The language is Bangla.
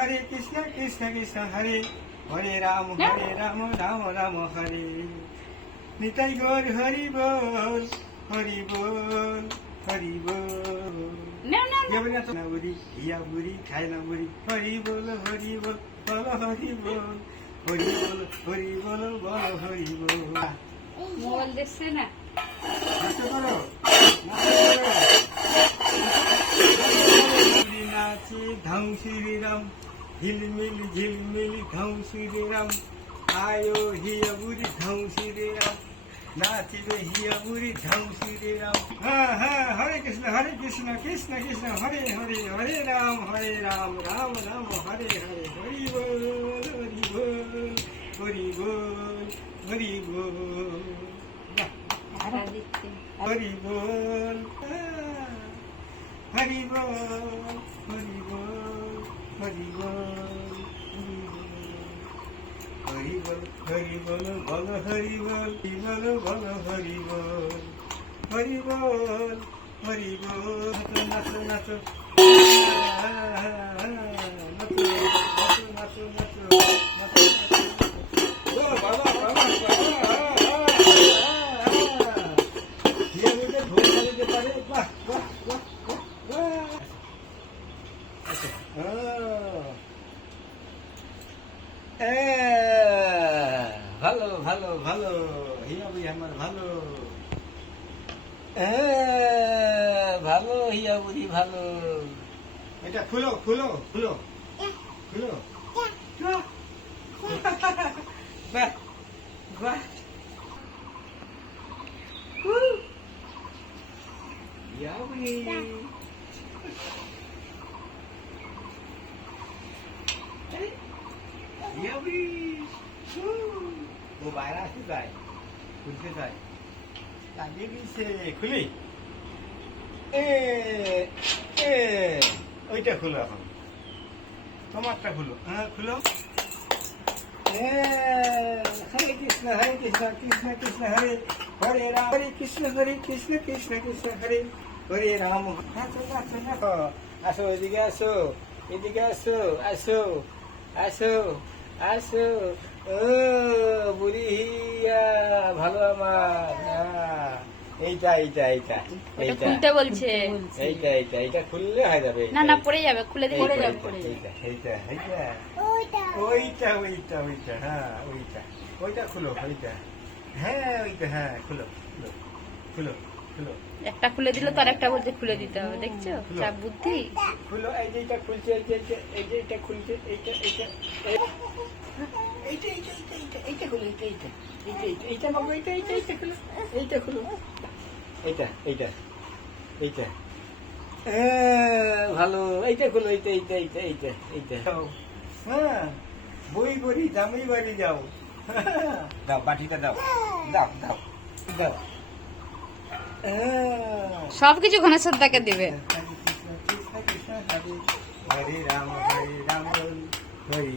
হরে কৃষ্ণ কৃষ্ণ কৃষ্ণ হরে হরে রাম হরে রাম রাম রাম হরে নিতাই গৌর হরি বল হরি বল হরি বল বুড়ি ইয়া বুড়ি খায় না বুড়ি হরি বল হরি বল বল হরি বল হরি বল হরি বল বল হরি বল মোবাইল দেখছে না নাচো ধাউ শ্রীরাম ঝিলমিল ঝিলমিল ধাউ শ্রীরাম আয়ো হিয়া বুড়ি ধাউ শ্রীরাম নাচিবে হিয়া বুড়ি ধাউ শ্রীরাম হ্যাঁ হ্যাঁ হরে কৃষ্ণ হরে কৃষ্ণ কৃষ্ণ কৃষ্ণ হরে হরে হরে রাম হরে রাম রাম রাম হরে হরে হরি বল হরি বল হরি বল হরি বল বাহ হারা দিচ্ছে হরি বল হরি বল হরি বল হরি বল হরি বল বল হরি বল হরি বল বল হরি বল। হরি বল হরি বল নাচ, নাচো। ভালো ভালো ভালো। হিয়া বুড়ি আমার ভালো। ভালো হিয়া বুড়ি ভালো। এটা খুলো খুলো খুলো খুলো। বাহ বাহ। Yummy. Yummy. ও বাইরে আসতে চাই খুলি। এ ওইটা খুলো তোমারটা খুলো। হ্যাঁ খুলো। হরে কৃষ্ণ হরে কৃষ্ণ কৃষ্ণ কৃষ্ণ, হরে হরে রাম কৃষ্ণ, হরে কৃষ্ণ কৃষ্ণ কৃষ্ণ, হরে হরে রাম। নাচো নাচো নাচো আসো, এদিকে আসো এদিকে আসো আসো আসো। আসো। ও বুড়ি হিয়া ভালো আমার। এইটা এইটা এইটা এইটা। খুলতে বলছে। এইটা এইটা এইটা খুললে হয়ে যাবে। না না পড়ে যাবে খুলে দিলে পড়ে যাবে এইটা, এইটা, এইটা। ওইটা। ওইটা ওইটা হ্যাঁ ওইটা। ওইটা খুলো ওইটা। হ্যাঁ ওইটা হ্যাঁ খুলো খুলো খুলো খুলো। একটা খুলে দিলে তো আরেকটা বলছে খুলে দিতে হবে দেখছ। যা বুদ্ধি? খুলো এই যে এটা খুলছে এই যে এইটা এই যে এটা খুলছে এইটা এইটা এইটা এইটা এইটা এইটা এইটা খুলো এইটা এইটা এইটা এইটা এইটা বাবু এইটা এইটা এইটা খুলো এইটা খুলো এইটা এইটা। এইটা হ্যাঁ, ভালো এইটা খুলো এইটা এইটা এইটা এইটা এইটা। হ্যাঁ বই করি জামাই বাড়ি যাও। দাও বাটিটা দাও। দাও দাও দাও। হ্যাঁ সবকিছু ঘনেশ্বর দাকে দিবে। হরে রাম হরে রাম হরি